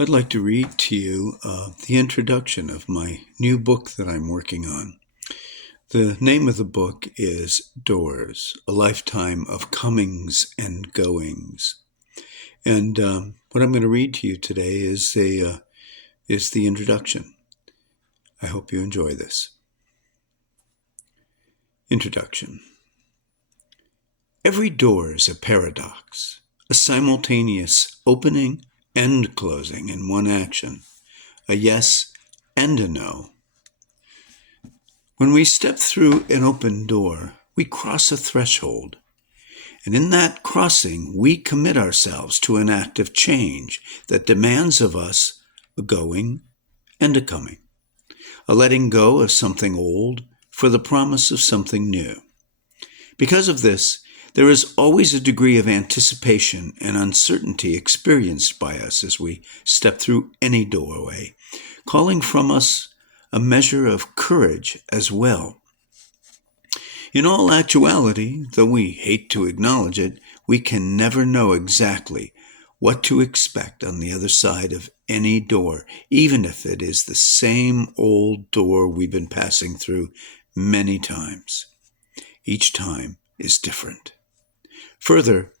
I'd like to read to you the introduction of my new book that I'm working on. The name of the book is Doors, A Lifetime of Comings and Goings. And what I'm going to read to you today is the introduction. I hope you enjoy this. Introduction. Every door is a paradox, a simultaneous opening and closing in one action, a yes and a no. When we step through an open door, we cross a threshold. And in that crossing, we commit ourselves to an act of change that demands of us a going and a coming, a letting go of something old for the promise of something new. Because of this, there is always a degree of anticipation and uncertainty experienced by us as we step through any doorway, calling from us a measure of courage as well. In all actuality, though we hate to acknowledge it, we can never know exactly what to expect on the other side of any door, even if it is the same old door we've been passing through many times. Each time is different. Further,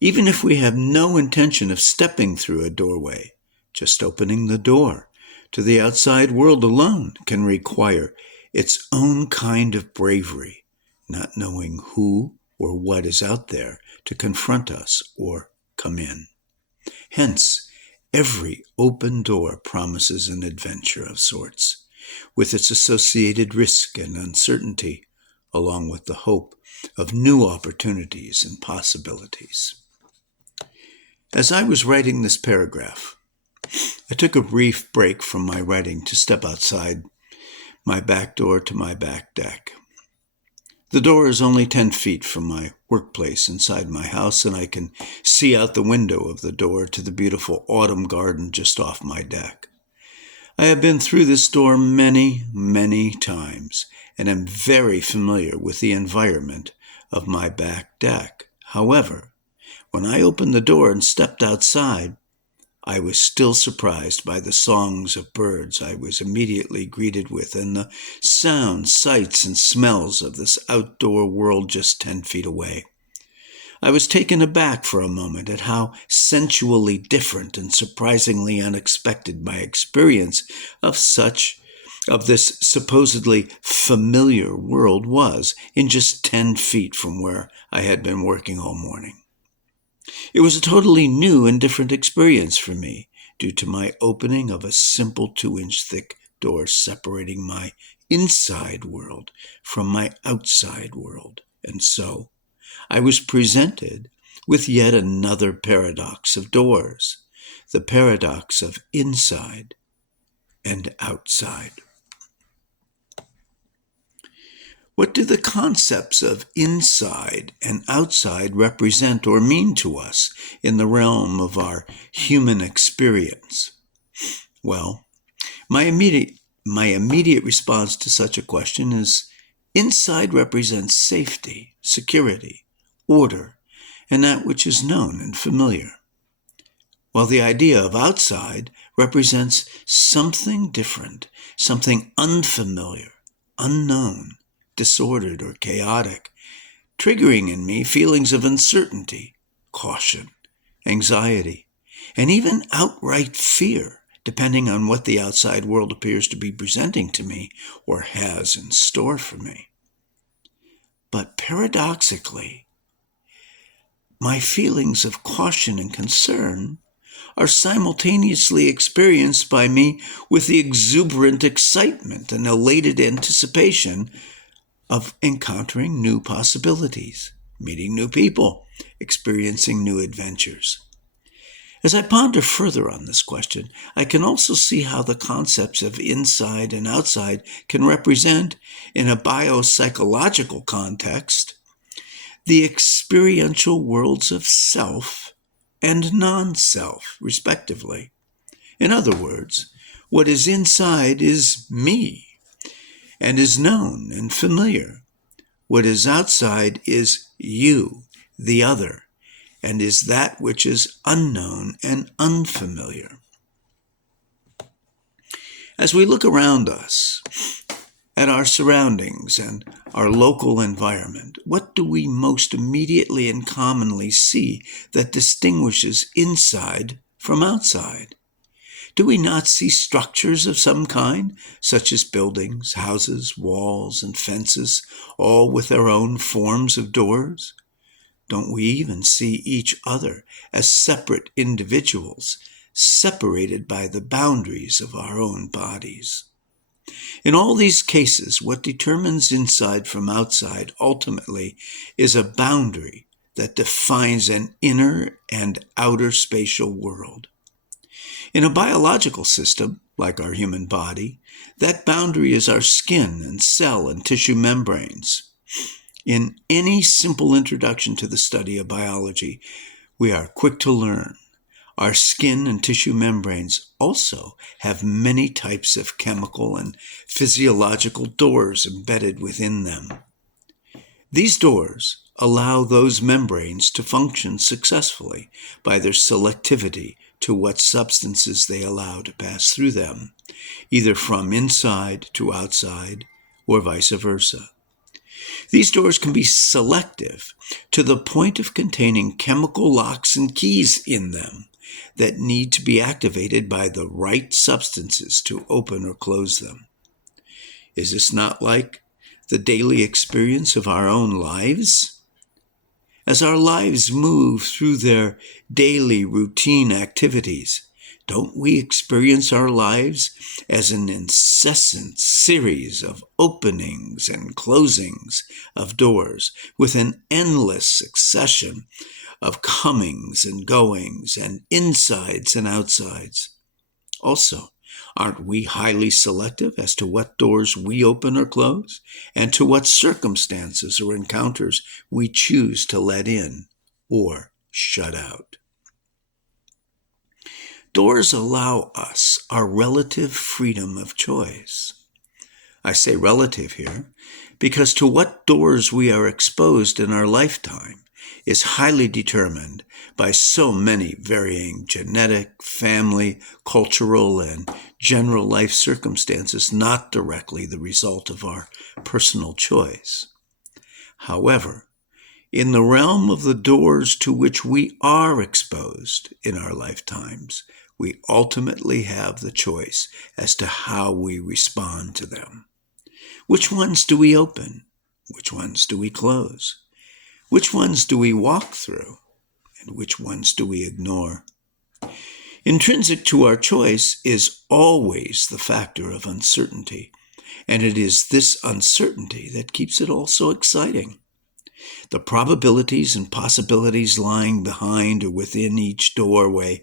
even if we have no intention of stepping through a doorway, just opening the door to the outside world alone can require its own kind of bravery, not knowing who or what is out there to confront us or come in. Hence, every open door promises an adventure of sorts, with its associated risk and uncertainty, along with the hope of new opportunities and possibilities. As I was writing this paragraph, I took a brief break from my writing to step outside my back door to my back deck. The door is only 10 feet from my workplace inside my house, and I can see out the window of the door to the beautiful autumn garden just off my deck. I have been through this door many, many times, and am very familiar with the environment of my back deck. However, when I opened the door and stepped outside, I was still surprised by the songs of birds I was immediately greeted with and the sounds, sights, and smells of this outdoor world just 10 feet away. I was taken aback for a moment at how sensually different and surprisingly unexpected my experience of this supposedly familiar world was in just 10 feet from where I had been working all morning. It was a totally new and different experience for me due to my opening of a simple 2-inch thick door separating my inside world from my outside world. And so I was presented with yet another paradox of doors, the paradox of inside and outside. What do the concepts of inside and outside represent or mean to us in the realm of our human experience? Well, my immediate response to such a question is inside represents safety, security, order, and that which is known and familiar, while the idea of outside represents something different, something unfamiliar, unknown, disordered, or chaotic, triggering in me feelings of uncertainty, caution, anxiety, and even outright fear, depending on what the outside world appears to be presenting to me or has in store for me. But paradoxically, my feelings of caution and concern are simultaneously experienced by me with the exuberant excitement and elated anticipation of encountering new possibilities, meeting new people, experiencing new adventures. As I ponder further on this question, I can also see how the concepts of inside and outside can represent, in a biopsychological context, the experiential worlds of self and non-self, respectively. In other words, what is inside is me and is known and familiar. What is outside is you, the other, and is that which is unknown and unfamiliar. As we look around us, at our surroundings and our local environment, what do we most immediately and commonly see that distinguishes inside from outside? Do we not see structures of some kind, such as buildings, houses, walls, and fences, all with their own forms of doors? Don't we even see each other as separate individuals, separated by the boundaries of our own bodies? In all these cases, what determines inside from outside ultimately is a boundary that defines an inner and outer spatial world. In a biological system, like our human body, that boundary is our skin and cell and tissue membranes. In any simple introduction to the study of biology, we are quick to learn our skin and tissue membranes also have many types of chemical and physiological doors embedded within them. These doors allow those membranes to function successfully by their selectivity to what substances they allow to pass through them, either from inside to outside or vice versa. These doors can be selective to the point of containing chemical locks and keys in them that need to be activated by the right substances to open or close them. Is this not like the daily experience of our own lives? As our lives move through their daily routine activities, don't we experience our lives as an incessant series of openings and closings of doors with an endless succession of comings and goings and insides and outsides? Also, aren't we highly selective as to what doors we open or close, and to what circumstances or encounters we choose to let in or shut out? Doors allow us our relative freedom of choice. I say relative here because to what doors we are exposed in our lifetime is highly determined by so many varying genetic, family, cultural, and general life circumstances, not directly the result of our personal choice. However, in the realm of the doors to which we are exposed in our lifetimes, we ultimately have the choice as to how we respond to them. Which ones do we open? Which ones do we close? Which ones do we walk through? And which ones do we ignore? Intrinsic to our choice is always the factor of uncertainty, and it is this uncertainty that keeps it all so exciting. The probabilities and possibilities lying behind or within each doorway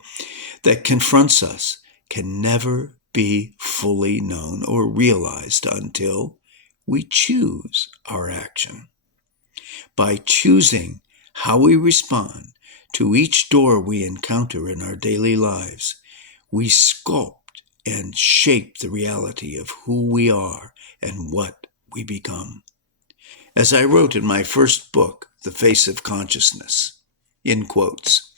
that confronts us can never be fully known or realized until we choose our action. By choosing how we respond to each door we encounter in our daily lives, we sculpt and shape the reality of who we are and what we become. As I wrote in my first book, The Face of Consciousness, in quotes,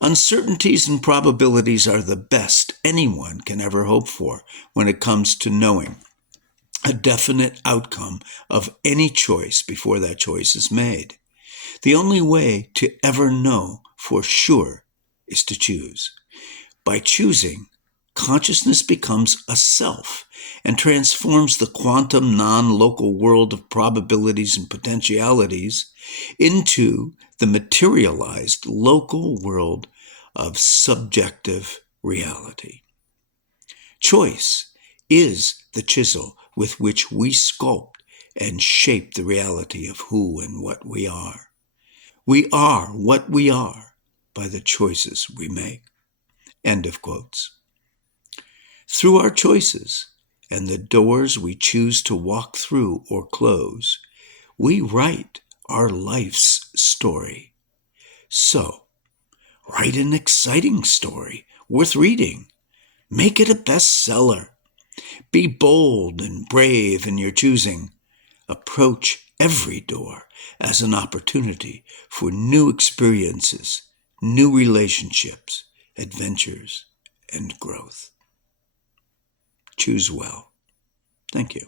uncertainties and probabilities are the best anyone can ever hope for when it comes to knowing a definite outcome of any choice before that choice is made. The only way to ever know for sure is to choose. By choosing, consciousness becomes a self and transforms the quantum non-local world of probabilities and potentialities into the materialized local world of subjective reality. Choice is the chisel with which we sculpt and shape the reality of who and what we are. We are what we are by the choices we make. End of quotes. Through our choices and the doors we choose to walk through or close, we write our life's story. So, write an exciting story worth reading. Make it a bestseller. Be bold and brave in your choosing. Approach every door as an opportunity for new experiences, new relationships, adventures, and growth. Choose well. Thank you.